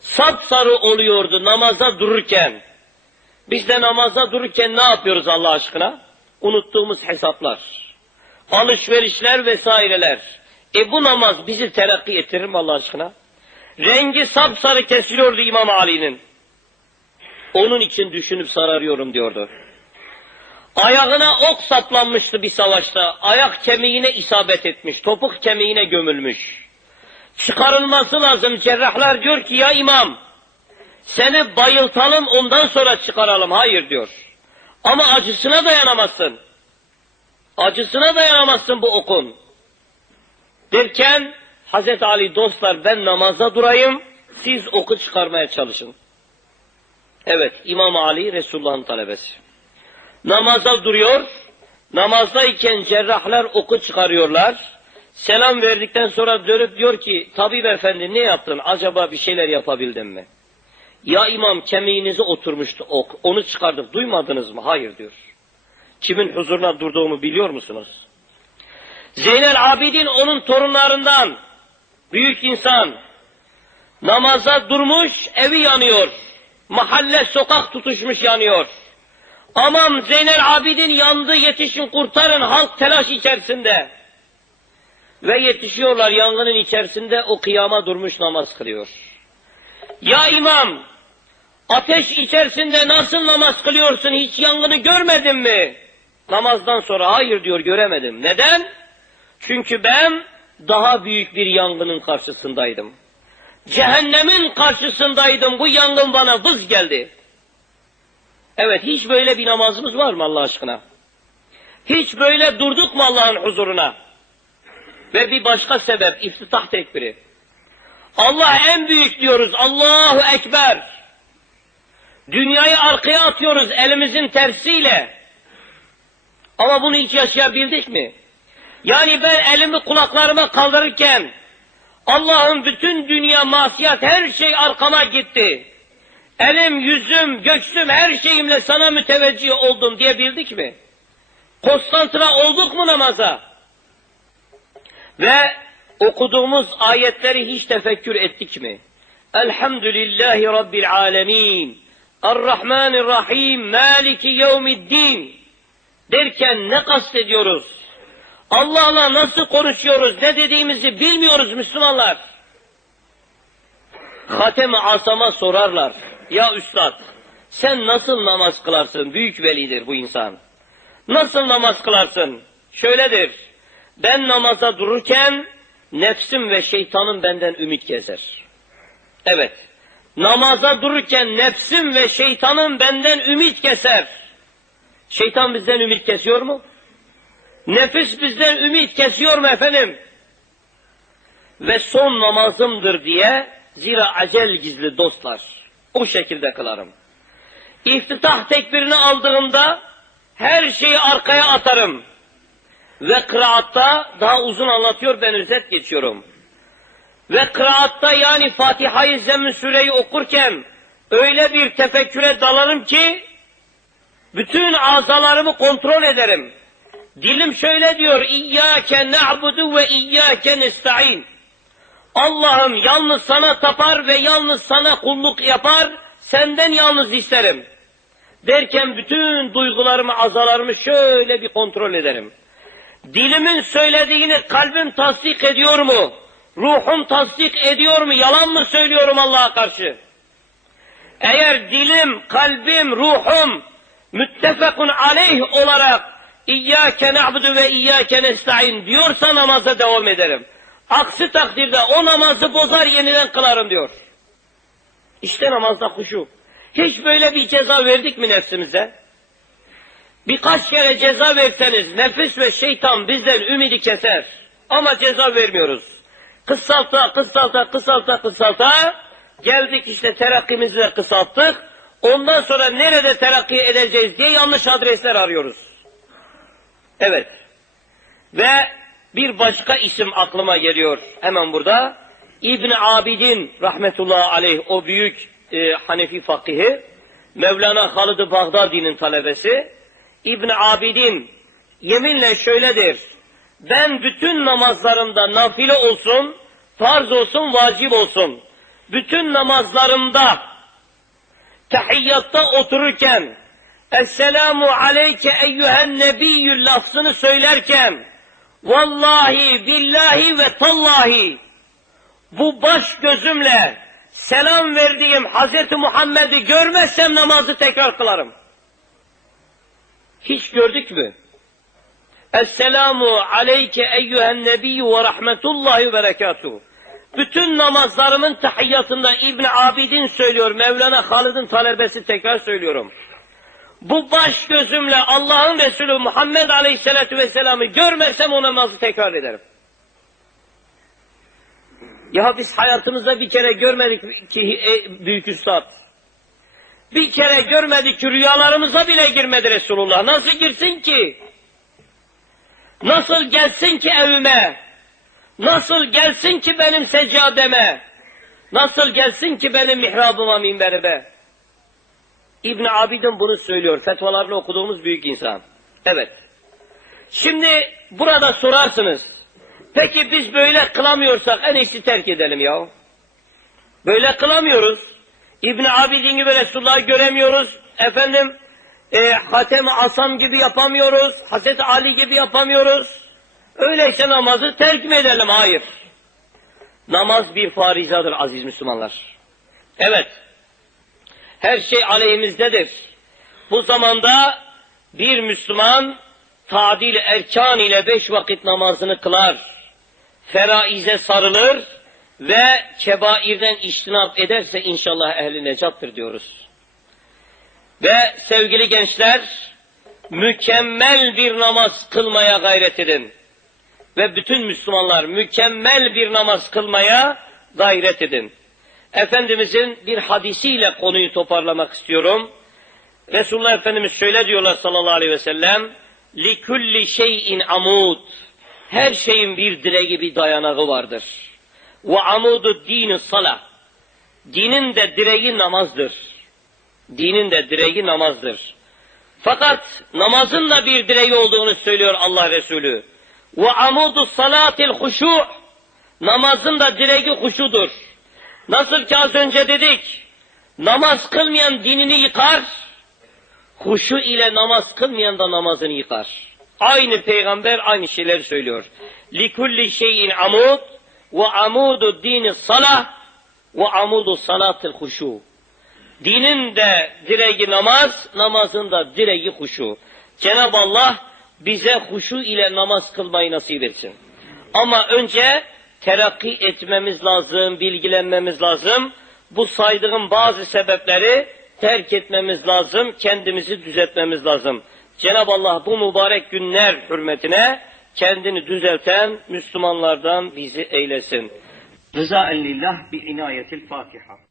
sapsarı oluyordu namaza dururken. Biz de namaza dururken ne yapıyoruz Allah aşkına? Unuttuğumuz hesaplar, alışverişler vesaireler. E bu namaz bizi terakki ettirir mi Allah aşkına? Rengi sapsarı kesiliyordu İmam Ali'nin. Onun için düşünüp sararıyorum diyordu. Ayağına ok saplanmıştı bir savaşta. Ayak kemiğine isabet etmiş. Topuk kemiğine gömülmüş. Çıkarılması lazım. Cerrahlar diyor ki ya imam seni bayıltalım ondan sonra çıkaralım. Hayır diyor. Ama acısına dayanamazsın. Acısına dayanamazsın bu okun. Derken Hazreti Ali dostlar ben namaza durayım siz oku çıkarmaya çalışın. Evet İmam Ali Resulullah'ın talebesi. Namaza duruyor. Namazdayken cerrahlar oku çıkarıyorlar. Selam verdikten sonra dönüp diyor ki tabip efendi ne yaptın? Acaba bir şeyler yapabildin mi? Ya imam kemiğinize oturmuştu ok. Onu çıkardık. Duymadınız mı? Hayır diyor. Kimin huzuruna durduğumu biliyor musunuz? Zeynel Abidin onun torunlarından. Büyük insan. Namaza durmuş, evi yanıyor. Mahalle sokak tutuşmuş yanıyor. Aman Zeynel Abidin yandı yetişin kurtarın halk telaş içerisinde. Ve yetişiyorlar yangının içerisinde o kıyama durmuş namaz kılıyor. Ya imam ateş içerisinde nasıl namaz kılıyorsun hiç yangını görmedin mi? Namazdan sonra hayır diyor göremedim. Neden? Çünkü ben daha büyük bir yangının karşısındaydım. Cehennemin karşısındaydım bu yangın bana vız geldi. Evet hiç böyle bir namazımız var mı Allah aşkına? Hiç böyle durduk mu Allah'ın huzuruna? Ve bir başka sebep iftitah tekbiri. Allah en büyük diyoruz. Allahu Ekber. Dünyayı arkaya atıyoruz elimizin tersiyle. Ama bunu hiç yaşayabildik mi? Yani ben elimi kulaklarıma kaldırırken Allah'ın bütün dünya masiyat her şey arkama gitti. Elim, yüzüm, göçtüm her şeyimle sana müteveccih oldum diyebildik mi? Konsantre olduk mu namaza? Ve okuduğumuz ayetleri hiç tefekkür ettik mi? Elhamdülillahi Rabbil alemin. Errahmanirrahim. Maliki yevmiddin. Derken ne kastediyoruz? Allah'la nasıl konuşuyoruz, ne dediğimizi bilmiyoruz Müslümanlar. Hatem-i Asam'a sorarlar. Ya üstad, sen nasıl namaz kılarsın? Büyük velidir bu insan. Nasıl namaz kılarsın? Şöyledir. Ben namaza dururken nefsim ve şeytanım benden ümit keser. Evet. Namaza dururken nefsim ve şeytanım benden ümit keser. Şeytan bizden ümit kesiyor mu? Nefis bizden ümit kesiyor mu efendim? Ve son namazımdır diye zira acel gizli dostlar. O şekilde kılarım. İftitah tekbirini aldığımda her şeyi arkaya atarım. Ve kıraatta daha uzun anlatıyor ben özet geçiyorum. Ve kıraatta yani Fatiha-i Zemin Süreyi okurken öyle bir tefekküre dalarım ki bütün azalarımı kontrol ederim. Dilim şöyle diyor, İyyâke na'budu ve iyyâke nesta'in. Allah'ım yalnız sana tapar ve yalnız sana kulluk yapar, senden yalnız isterim. Derken bütün duygularımı, azalarımı şöyle bir kontrol ederim. Dilimin söylediğini kalbim tasdik ediyor mu? Ruhum tasdik ediyor mu? Yalan mı söylüyorum Allah'a karşı? Eğer dilim, kalbim, ruhum müttefekun aleyh olarak İyyâke na'budu ve iyyâke nesta'in diyorsa namaza devam ederim. Aksi takdirde o namazı bozar yeniden kılarım diyor. İşte namazda huşu. Hiç böyle bir ceza verdik mi nefsimize? Birkaç kere ceza verseniz nefis ve şeytan bizden ümidi keser. Ama ceza vermiyoruz. Kısalta, kısalta, kısalta, kısalta. Geldik işte terakkimizi de kısalttık. Ondan sonra nerede terakki edeceğiz diye yanlış adresler arıyoruz. Evet. Ve bir başka isim aklıma geliyor hemen burada. İbn Abidin rahmetullahi aleyh o büyük e, Hanefi fakihi Mevlana Halid-i Bağdadi'nin talebesi İbn Abidin yeminle şöyledir. Ben bütün namazlarımda nafile olsun, farz olsun, vacip olsun. bütün namazlarımda tahiyyatta otururken Esselamu aleyke eyyühen nebiyyü lafzını söylerken vallahi billahi ve tallahi bu baş gözümle selam verdiğim Hazreti Muhammed'i görmezsem namazı tekrar kılarım. Hiç gördük mü? Esselamu aleyke eyyühen nebiyyü ve rahmetullahi ve berekatuhu. Bütün namazlarımın tahiyyatında İbn Abidin söylüyor, Mevlana Halid'in talebesi tekrar söylüyorum. Bu baş gözümle Allah'ın Resulü Muhammed Aleyhisselatü Vesselam'ı görmezsem o namazı tekrar ederim. Ya biz hayatımızda bir kere görmedik ki e, büyük üstad. Bir kere görmedik ki rüyalarımıza bile girmedi Resulullah. Nasıl girsin ki? Nasıl gelsin ki evime? Nasıl gelsin ki benim seccademe? Nasıl gelsin ki benim mihrabıma minberime? İbn Abidin bunu söylüyor. Fetvalarını okuduğumuz büyük insan. Evet. Şimdi burada sorarsınız. Peki biz böyle kılamıyorsak en iyisi terk edelim ya. Böyle kılamıyoruz. İbn Abidin gibi Resulullah'ı göremiyoruz. Efendim e, Hatem-i Asam gibi yapamıyoruz. Hazreti Ali gibi yapamıyoruz. Öyleyse namazı terk mi edelim? Hayır. Namaz bir farizadır aziz Müslümanlar. Evet. Her şey aleyhimizdedir. Bu zamanda bir Müslüman tadil erkan ile beş vakit namazını kılar. Feraize sarılır ve kebairden iştinap ederse inşallah ehli necattır diyoruz. Ve sevgili gençler, mükemmel bir namaz kılmaya gayret edin. Ve bütün Müslümanlar mükemmel bir namaz kılmaya gayret edin. Efendimizin bir hadisiyle konuyu toparlamak istiyorum. Resulullah Efendimiz şöyle diyorlar sallallahu aleyhi ve sellem, likulli şeyin amud. Her şeyin bir direği bir dayanağı vardır. Ve amudu dini sala. Dinin de direği namazdır. Dinin de direği namazdır. Fakat namazın da bir direği olduğunu söylüyor Allah Resulü. Ve amudu salatil huşu. Namazın da direği huşudur. Nasıl ki az önce dedik, namaz kılmayan dinini yıkar, huşu ile namaz kılmayan da namazını yıkar. Aynı peygamber aynı şeyleri söylüyor. Likulli şeyin amud ve amudu dini salah ve amudu salatil huşu. Dinin de direği namaz, namazın da direği huşu. Cenab-ı Allah bize huşu ile namaz kılmayı nasip etsin. Ama önce terakki etmemiz lazım, bilgilenmemiz lazım. Bu saydığım bazı sebepleri terk etmemiz lazım, kendimizi düzeltmemiz lazım. Cenab-ı Allah bu mübarek günler hürmetine kendini düzelten Müslümanlardan bizi eylesin. Rıza lillah bi inayetil Fatiha.